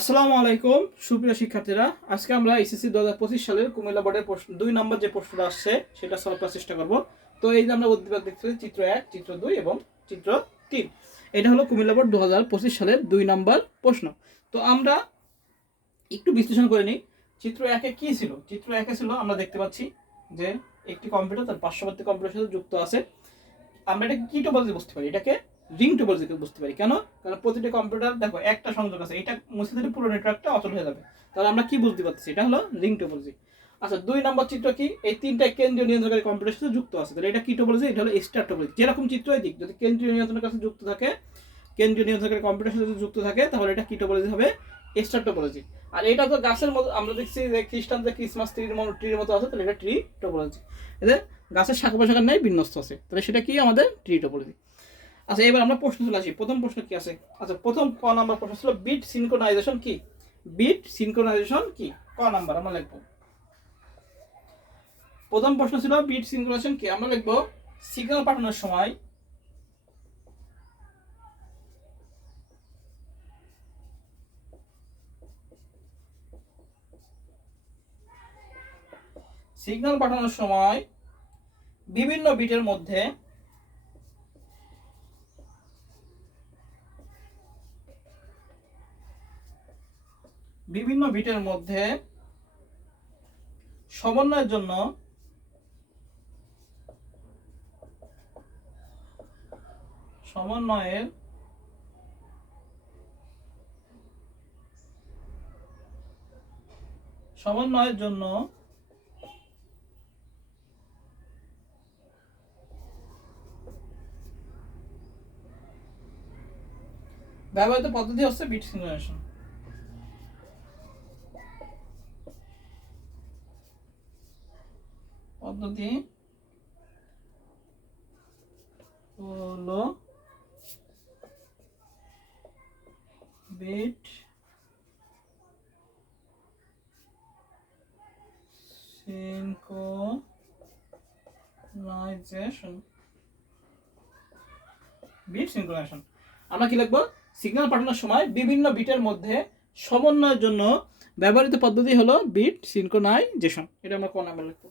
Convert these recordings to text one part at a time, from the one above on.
আসসালামু আলাইকুম সুপ্রিয় শিক্ষার্থীরা, আজকে আমরা এসএসসি 2025 সালের কুমিল্লা বোর্ডের 2 নম্বর যে প্রশ্নটা আসছে সেটা সলভ করার চেষ্টা করব। তো এই যে আমরা উদ্দীপক দেখতেছি চিত্র 1, চিত্র 2 এবং চিত্র 3। এটা হলো কুমিল্লা বোর্ড 2025 সালের 2 নম্বর প্রশ্ন। তো আমরা একটু বিশ্লেষণ করে নিই। চিত্র 1 এ কি ছিল? চিত্র 1 এ ছিল, আমরা দেখতে পাচ্ছি যে একটি কম্পিউটার তার পার্শ্ববর্তী কম্পিউটারের সাথে যুক্ত আছে। আমরা এটাকে কি টোপোলজি বুঝতে পারি, এটাকে রিং টোপোলজি বুঝতে পারি। কেন? কারণ প্রতিটি কম্পিউটার দেখো একটা সংযোগ আছে, এটা মুছে দিলে পুরো নেটওয়ার্কটা অচল হয়ে যাবে। তাহলে আমরা কি বুঝতে পারছি? এটা হলো রিং টোপোলজি। আচ্ছা, 2 নম্বর চিত্র কি? এই তিনটা কেন্দ্রীয় নিয়ন্ত্রণকারী কম্পিউটারের সাথে যুক্ত আছে, তাহলে এটা কি টোপোলজি? এটা হলো স্টার টোপোলজি। যেরকম চিত্রই দিক, যদি কেন্দ্রীয় নিয়ন্ত্রণের কাছে যুক্ত থাকে, কেন্দ্রীয় নিয়ন্ত্রণকারী কম্পিউটারের সাথে যুক্ত থাকে, তাহলে এটা কি টোপোলজি হবে? Star topology. আর এটা তো গাছের মতো, আমরা দেখছি যে খ্রিস্টানদের ক্রিসমাস ট্রির মতো আছে, তাহলে এটা ট্রি টোপোলজি। এদের গাছের শাখা প্রশাখা নেই, বিন্যস্ত আছে, তাহলে সেটা কি? আমাদের ট্রি টোপোলজি। আচ্ছা, এবার আমরা প্রশ্ন চলে আসি। প্রথম প্রশ্ন কি আছে? আচ্ছা, প্রথম ক নাম্বার প্রশ্ন ছিল বিট সিনক্রোনাইজেশন কি? বিট সিনক্রোনাইজেশন কি? ক নাম্বার আমরা লিখব। প্রথম প্রশ্ন ছিল বিট সিনক্রোনাইজেশন কি? আমরা লিখব সিগন্যাল পাঠানোর সময় বিভিন্ন বিটের মধ্যে সমন্বয়ের জন্য ব্যবহৃত পদ্ধতি হচ্ছে বিট সিনক্রোনাইজেশন। পদ্ধতি হলো বিট সিনক্রোনাইজেশন। বিট সিনক্রোনাইজেশন আমরা কি লিখব? সিগন্যাল পাঠানোর সময় বিভিন্ন বিটের মধ্যে সমন্বয়ের জন্য ব্যবহৃত পদ্ধতি হলো বিট সিনক্রোনাইজেশন। এটা আমরা ক নাম্বার লিখব।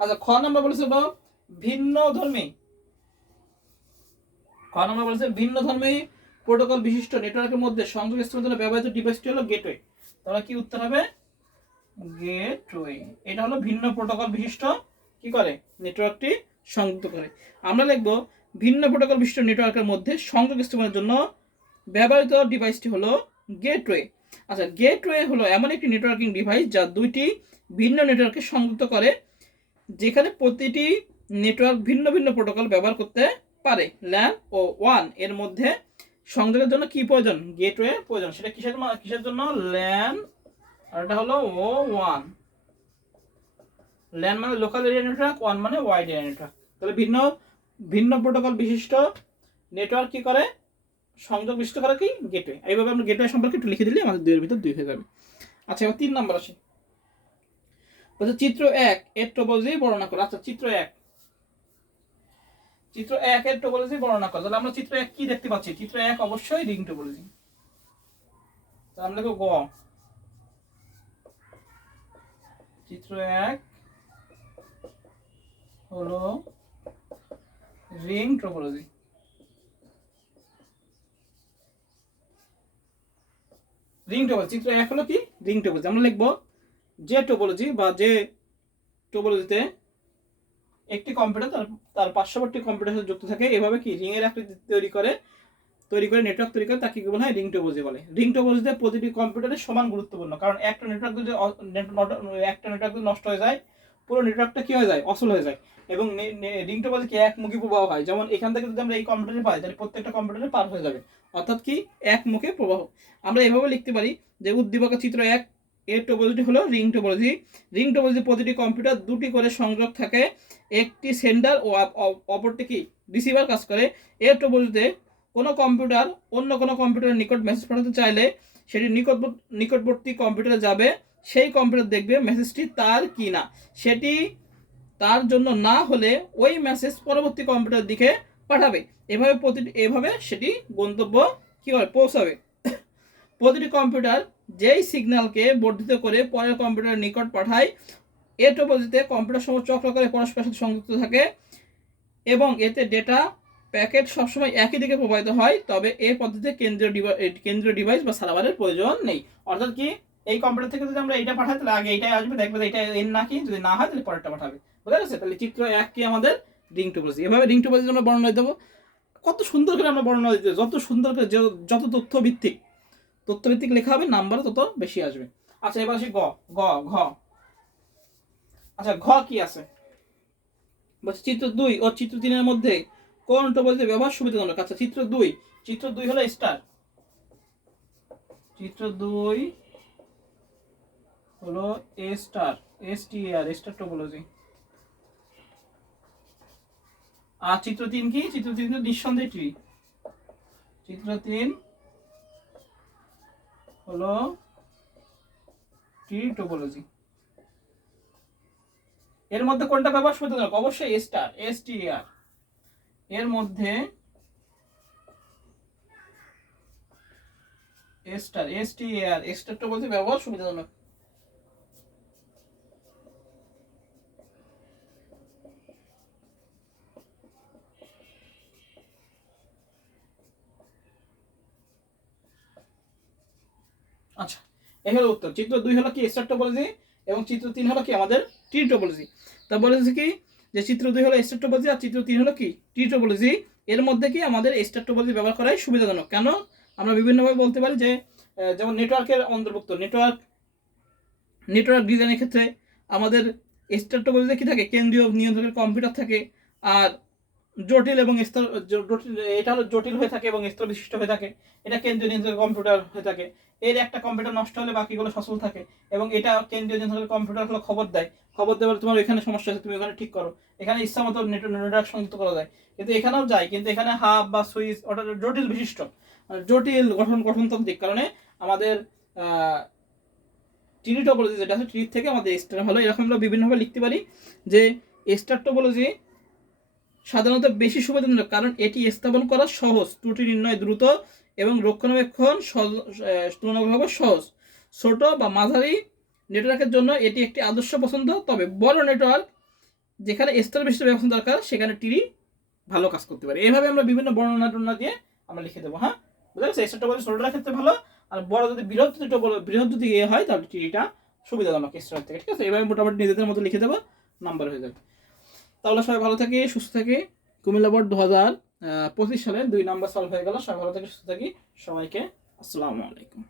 আচ্ছা, খ নাম্বার বলেছে ভিন্ন ধর্মী ভিন্ন ধর্মী প্রোটোকল বিশিষ্ট নেটওয়ার্কের মধ্যে সংযোগ স্থাপনের জন্য ব্যবহৃত ডিভাইসটি হলো গেটওয়ে। তাহলে কি উত্তর হবে? গেটওয়ে। এটা হলো ভিন্ন প্রোটোকল বিশিষ্ট কি করে? নেটওয়ার্কটি সংযুক্ত করে। আমরা লিখব ভিন্ন প্রোটোকল বিশিষ্ট নেটওয়ার্কের মধ্যে সংযোগ স্থাপনের জন্য ব্যবহৃত ডিভাইসটি হলো গেটওয়ে। আচ্ছা, গেটওয়ে হলো এমন একটি নেটওয়ার্কিং ডিভাইস যা দুইটি ভিন্ন নেটওয়ার্ককে সংযুক্ত করে, যেখানে প্রতিটি নেটওয়ার্ক ভিন্ন ভিন্ন প্রোটোকল ব্যবহার করতে পারে। ল্যান ও ওয়ান এর মধ্যে সংযোগের জন্য কি প্রয়োজন? গেটওয়ে প্রয়োজন। সেটা কিসের জন্য? ল্যান, আর এটা হলো ও ওয়ান। ল্যান মানে লোকাল এরিয়া নেটওয়ার্ক, ওয়ান মানে ওয়াইড এরিয়া নেটওয়ার্ক। তাহলে ভিন্ন ভিন্ন প্রোটোকল বিশিষ্ট নেটওয়ার্ক কি করে? সংযোগ বিশিষ্ট করে কি? গেটওয়ে। এইভাবে আমরা গেটওয়ে সম্পর্কে একটু লিখে দিলে আমাদের দুইয়ের ভিতর দুই হয়ে যাবে। আচ্ছা, এবার 3 নাম্বার আসে। বলছে চিত্র 1 এর টোপোলজি বর্ণনা করো। আচ্ছা, চিত্র 1 এর টোপোলজি বর্ণনা করো। তাহলে আমরা চিত্র 1 কি দেখতে পাচ্ছি? চিত্র 1 অবশ্যই রিং টোপোলজি। তাহলে আমরা লিখব গ। চিত্র 1 হলো রিং টোপোলজি। রিং টোপোলজি, চিত্র 1 হলো কি? Ring topology. আমরা লিখব যে টোপোলজি বা যে টোপোলজিতে একটি কম্পিউটার তার পার্শ্ববর্তী কম্পিউটারের সাথে যুক্ত থাকে, এভাবে কি রিং এর আকৃতি তৈরি করে নেটওয়ার্ক তৈরি করে, তাকে কি বলা হয়? রিং টোপোলজি বলে। রিং টোপোলজিতে প্রতিটি কম্পিউটারের সমান গুরুত্বপূর্ণ, কারণ একটা নেটওয়ার্ক যদি নষ্ট হয়ে যায়, পুরো নেটওয়ার্কটা কি হয়ে যায়? অচল হয়ে যায়। এবং রিং টোপোলজি কি একমুখী প্রবাহ হয়। যেমন এখান থেকে যদি আমরা এই কম্পিউটারে পাই, তাহলে প্রত্যেকটা কম্পিউটারে পার হয়ে যাবে, অর্থাৎ কি একমুখী প্রবাহ। আমরা এভাবে লিখতে পারি যে উদ্দীপক চিত্র 1 এর টোপোলজি হলো রিং টোপোলজি। রিং টোপোলজি প্রতিটি কম্পিউটার দুটি করে সংযোগ থাকে, একটি সেন্ডার ও অপরটি কি রিসিভার কাজ করে। এর টোপোলজিতে কোনো কম্পিউটার অন্য কোনো কম্পিউটারের নিকট মেসেজ পাঠাতে চাইলে সেটি নিকটবর্তী কম্পিউটারে যাবে, সেই কম্পিউটার দেখবে মেসেজটি তার কি না। সেটি তার জন্য না হলে ওই মেসেজ পরবর্তী কম্পিউটার দিকে পাঠাবে। এভাবে সেটি গন্তব্য কি করে? পৌঁছাবে। প্রতিটি কম্পিউটার যেই সিগন্যালকে বর্ধিত করে পরের কম্পিউটারের নিকট পাঠায়, এ টপোলজিতে কম্পিউটার সমূহ চক্রাকারে পরস্পরের সাথে সংযুক্ত থাকে এবং এতে ডেটা প্যাকেট সবসময় একই দিকে প্রবাহিত হয়, তবে এই পদ্ধতিতে কেন্দ্রীয় ডিভাইস বা সার্ভারের প্রয়োজন নেই। অর্থাৎ কি, এই কম্পিউটার থেকে যদি আমরা এটা পাঠাই তাহলে আগে এইটাই আসবে, দেখবে এটা এন না কি, যদি না হয় তাহলে পরেরটা পাঠাবে। বুঝা গেছে? তাহলে চিত্র 1 কি আমাদের রিং টপোলজি। এভাবে রিং টপোলজির আমরা বর্ণনা দেবো। কত সুন্দর করে আমরা বর্ণনা দিতে, যত সুন্দর করে যত তথ্যভিত্তিক লেখা হবে নাম্বার তত বেশি আসবে। আচ্ছা, এবার আসি গ গ ঘ। আচ্ছা, ঘ কি আছে বলছে চিত্র 2 ও চিত্র 3 এর মধ্যে কোন টপোলজি ব্যবহার সুবিধাজনক। আচ্ছা, চিত্র 2 হলো স্টার, চিত্র 2 হলো স্টার টপোলজি। আর চিত্র 3 কি? চিত্র 3 তো নিঃসন্দেহে ট্রি। চিত্র 3 হলো ট্রি টপোলজি। এর মধ্যে কোনটা ব্যবহার সুবিধাজনক? অবশ্যই স্টার, এর মধ্যে স্টার টপোলজি ব্যবহার সুবিধাজনক। আচ্ছা, এই হলো উত্তর। চিত্র 2 হলো কি? Star topology. এবং চিত্র 3 হলো কি? আমাদের ট্রি টপোলজি। তা বলেছে কি যে চিত্র 2 হলো স্টার টপোলজি আর চিত্র 3 হলো কি? Tree topology. এর মধ্যে কি আমাদের স্টার টপোলজি ব্যবহার করাই সুবিধাজনক। কেন? আমরা বিভিন্নভাবে বলতে পারি যে যেমন নেটওয়ার্কের অন্তর্ভুক্ত, নেটওয়ার্ক ডিজাইনের ক্ষেত্রে আমাদের স্টার টপোলজিতে কি থাকে? কেন্দ্রীয় নিয়ন্ত্রকের কম্পিউটার থাকে। আর জটিল এবং স্তর, এটা হলো জটিল হয়ে থাকে এবং স্তর বিশিষ্ট হয়ে থাকে। এটা কেন্দ্রীয় নিয়ন্ত্রকের কম্পিউটার হয়ে থাকে। এর একটা কম্পিউটার নষ্ট হলে বাকিগুলো সচল থাকে। এবং এটা কেন্দ্রীয় নিয়ন্ত্রকের কম্পিউটার হলো খবর দেয়, তোমার এখানে সমস্যা আছে, তুমি ওখানে ঠিক করো। এখানে ইচ্ছা মতো নেটওয়ার্ক সংযুক্ত করা যায়, কিন্তু এখানেও যায়, কিন্তু এখানে হাব বা সুইচ ওটা জটিল বিশিষ্ট, জটিল গঠনতান্ত্রিক কারণে আমাদের ট্রি টপোলজি যেটা আছে, ট্রি থেকে আমাদের স্টার হলো। এরকম আমরা বিভিন্নভাবে লিখতে পারি যে স্টার টপোলজি সাধারণত বেশি সুবিধাজনক, কারণ এটি স্থাপন করা সহজ, ত্রুটি নির্ণয় দ্রুত এবং রক্ষণাবেক্ষণ তুলনামূলকভাবে সহজ। ছোট বা মাঝারি নেটওয়ার্কের জন্য এটি একটি আদর্শ পছন্দ, তবে বড় নেটওয়ার্ক যেখানে স্তর বিশিষ্ট ব্যবস্থা দরকার সেখানে টিরি ভালো কাজ করতে পারে। এভাবে আমরা বিভিন্ন বর্ণনা দিয়ে আমরা লিখে দেবো। হ্যাঁ, বুঝা গেছে? স্টারটা বলতে ছোটটার ক্ষেত্রে ভালো, আর বড় যদি বৃহৎ যদি হয় তাহলে টিরিটা সুবিধাজনক স্টার থেকে। ঠিক আছে? এভাবে মোটামুটি নিজেদের মতো লিখে দেবো, নাম্বার হয়ে যাবে। তাহলে সবাই ভালো থাকি, সুস্থ থাকি। কুমিল্লা বোর্ড 2025 সালে 2 নাম্বার সলভ হয়ে গেল। সবাই ভালো থাকি, সুস্থ থাকি। সবাইকে আসসালামু আলাইকুম।